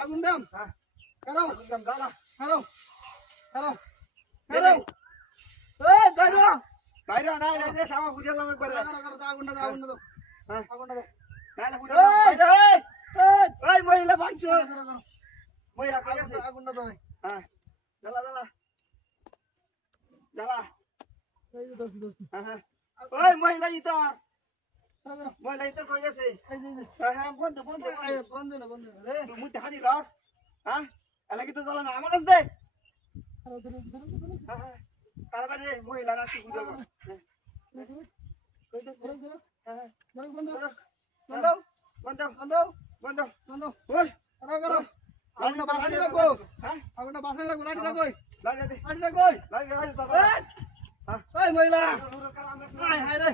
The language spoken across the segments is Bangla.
আগুন দাম কারো কারো কারো কারো এই বাইরে বাইরে না রে সামা বুঝালাম একবার আগুনটা দাও আগুনটা দাও হ্যাঁ আগুনটা দাও না বুঝা বাইরে এই মহিলা বাঁচছো মহিলা কই আছে আগুনটা দাও হ্যাঁ জ্বালা জ্বালা জ্বালা এই যে দোস্ত দোস্ত হ্যাঁ হ্যাঁ ওই মহিলা ই তো মহিলা ই তো কই আছে এই যে হ্যাঁ বন্ধ বন্ধ বন্ধ না বন্ধ রে তুই মুতে হানি রস হ্যাঁ এলাকি তো জ্বালা না আমার কাছে দে হ্যাঁ হ্যাঁ তাড়াতাড়ি মহিলা রাখি বুঝা কই তো বন্ধ হ্যাঁ বন্ধ বন্ধ বন্ধ বন্ধ বন্ধ বন্ধ বল করো আগুনটা বাসানি লাগো হ্যাঁ আগুনটা বাসানি লাগো লাঠি লাগো লাঠি দে লাঠি লাগো লাঠি লাগো হ্যাঁ এই মহিলা হাই হাই রে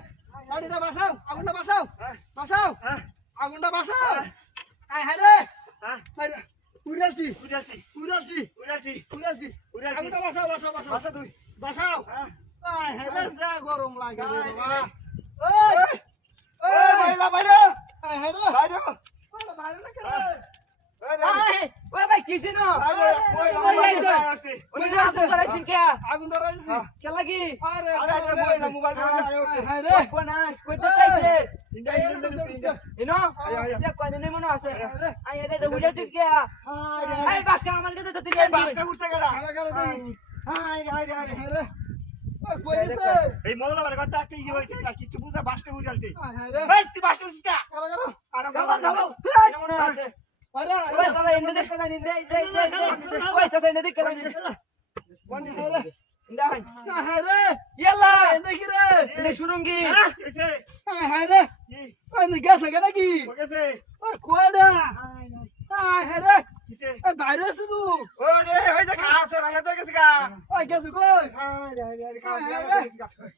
লাঠিটা বাসাও আগুনটা বাসাও বাসাও আগুনটা বাসাও হাই হাই রে হ্যাঁ উড়ালছি উড়ালছি উড়ালছি উড়ালছি উড়ালছি উড়ালছি আগুনটা বাসাও বাসাও বাসাও বাসা তুই বাসাও হাই হাই রে যা গরম লাগে রে বাবা ওই ওই মহিলা বাইরে হাই হাই রে বাইরে বাইরে না কেন ওই ভাই কিছে না আগুন ধরাইছি কে লাগি আরে আরে মোবাইল রে কোনা কইতে চাইছে ইনো এটা কয়দিন মনে আছে আই এটা বুঝা চুকিয়া এই বাসটা আমার কাছে তো তুই বাসটা উঠছে গেলা হাই হাই হাই রে ওই কইছে এই মৌলাবার কথা একটা ই হইছে না কিছু বুঝা বাসটা উঠালছে এই তুই বাসটা উঠছিস না আরে গাও মনে আছে আরে ওই সালা ইন্দে দেখতে না ইন্দে ওই সালা ইন্দে দেখতে না কোন রে ইন্দা ভাই হাই রে ইয়াল্লা ইন্দে কি রে ইন্দে শুরুঙ্গি এসে হাই রে ওই নি গেছে কেন কি গেছে ওই কই না হাই রে কিসে এই বাইরে আছে তুই ওরে ওই যে খাস রাখা তো গেছে গা ওই গেছে কই হাই রে খাস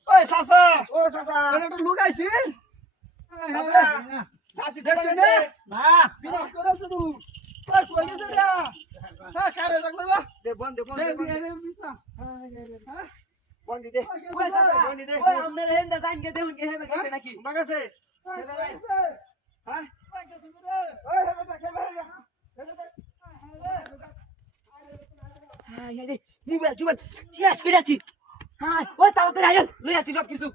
ওই সাসা ও সাসা একটা লোক আইছে সাসি দেখছ না না বিনাশ করেছ তুই ওই কই গেছে রে হ্যাঁ কারে লাগলো গো দে বন্ধ বন্ধ দে দে বিসা হ্যাঁ বন্ধ দে ওই সালা বন্ধ দে ওই আমনে হেন্দা জানকে দেউন কে হেবে গেছে নাকি বাগাছে হ্যাঁ ওই গেছে রে ওই হেবে দে হেবে দে হাই রে মোবাইল জুবাইল শেষ করে আছি হাই ওই তাড়াতাড়ি আয় লই আছি সব কিছু